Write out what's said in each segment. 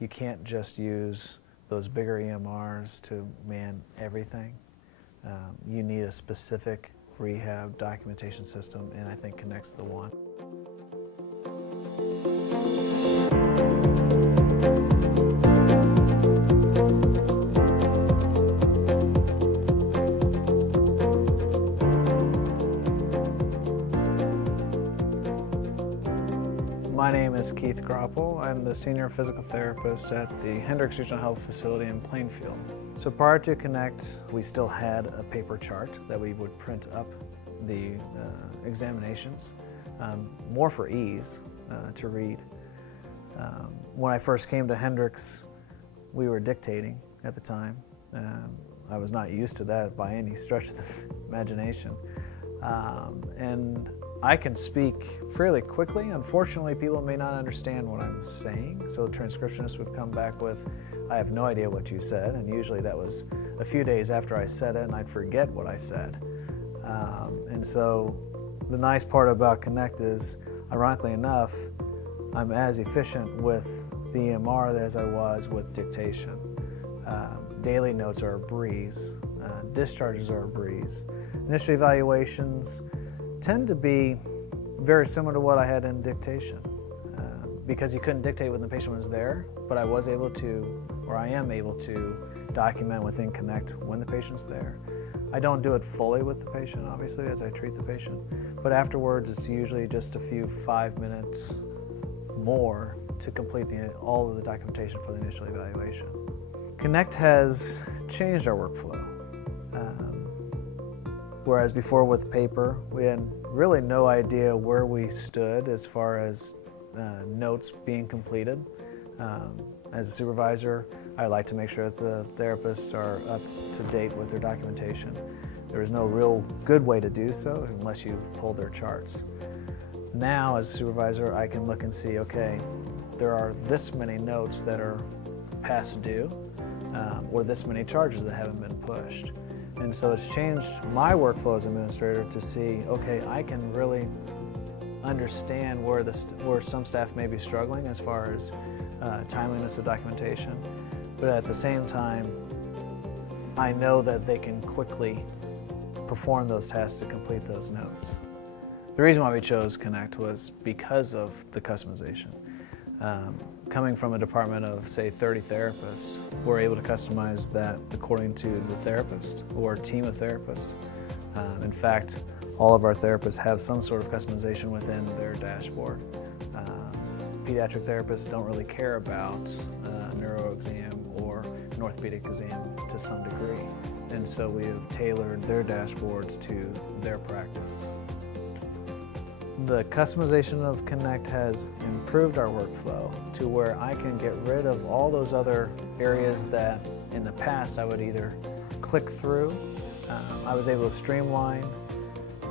you can't just use those bigger EMRs to man everything. You need a specific rehab documentation system, and I think Connect's the one. My name is Keith Groppel. I'm the Senior Physical Therapist at the Hendricks Regional Health Facility in Plainfield. So prior to Connect, we still had a paper chart that we would print up the examinations, more for ease to read. When I first came to Hendricks, we were dictating at the time. I was not used to that by any stretch of the imagination. And I can speak fairly quickly. Unfortunately, people may not understand what I'm saying, so transcriptionists would come back with, I have no idea what you said, and usually that was a few days after I said it, and I'd forget what I said. And so the nice part about Connect is, ironically enough, I'm as efficient with the EMR as I was with dictation. Daily notes are a breeze. Discharges are a breeze. Initial evaluations tend to be very similar to what I had in dictation, because you couldn't dictate when the patient was there, but I was able to, or I am able to, document within Connect when the patient's there. I don't do it fully with the patient, obviously, as I treat the patient, but afterwards it's usually just a few 5 minutes more to complete all of the documentation for the initial evaluation. Connect has changed our workflow. Whereas before with paper, we had really no idea where we stood as far as notes being completed. As a supervisor, I like to make sure that the therapists are up to date with their documentation. There is no real good way to do so unless you pull their charts. Now, as a supervisor, I can look and see, okay, there are this many notes that are past due, or this many charges that haven't been pushed. And so it's changed my workflow as administrator to see, okay, I can really understand where some staff may be struggling as far as timeliness of documentation, but at the same time, I know that they can quickly perform those tasks to complete those notes. The reason why we chose Connect was because of the customization. Coming from a department of, say, 30 therapists, we're able to customize that according to the therapist or team of therapists. In fact, all of our therapists have some sort of customization within their dashboard. Pediatric therapists don't really care about neuro exam or an orthopedic exam to some degree, and so we have tailored their dashboards to their practice. The customization of Connect has improved our workflow to where I can get rid of all those other areas that in the past I would either click through. I was able to streamline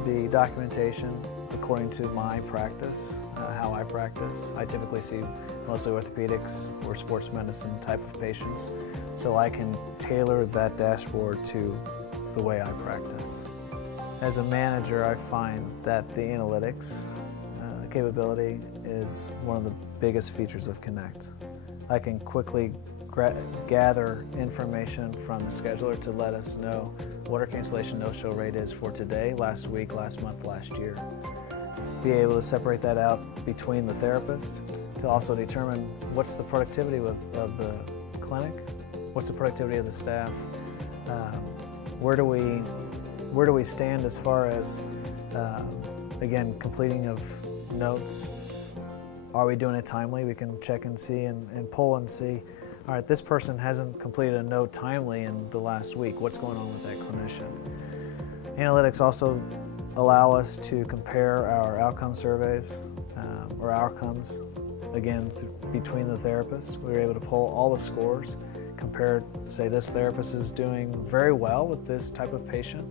the documentation according to my practice, how I practice. I typically see mostly orthopedics or sports medicine type of patients, so I can tailor that dashboard to the way I practice. As a manager, I find that the analytics capability is one of the biggest features of Connect. I can quickly gather information from the scheduler to let us know what our cancellation no-show rate is for today, last week, last month, last year. Be able to separate that out between the therapist to also determine what's the productivity of the clinic, what's the productivity of the staff, where do we stand as far as, again, completing of notes? Are we doing it timely? We can check and see and pull and see, all right, this person hasn't completed a note timely in the last week. What's going on with that clinician? Analytics also allow us to compare our outcome surveys or outcomes, again, between the therapists. We were able to pull all the scores, compare, say this therapist is doing very well with this type of patient.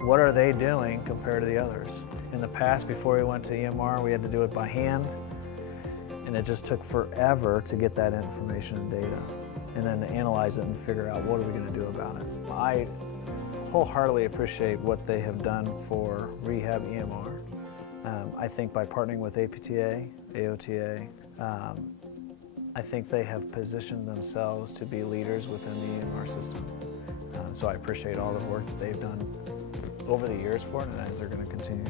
What are they doing compared to the others? In the past, before we went to EMR, we had to do it by hand, and it just took forever to get that information and data, and then to analyze it and figure out what are we going to do about it. I wholeheartedly appreciate what they have done for rehab EMR. I think by partnering with APTA, AOTA, I think they have positioned themselves to be leaders within the EMR system. So I appreciate all the work that they've done over the years for it, and as they're going to continue.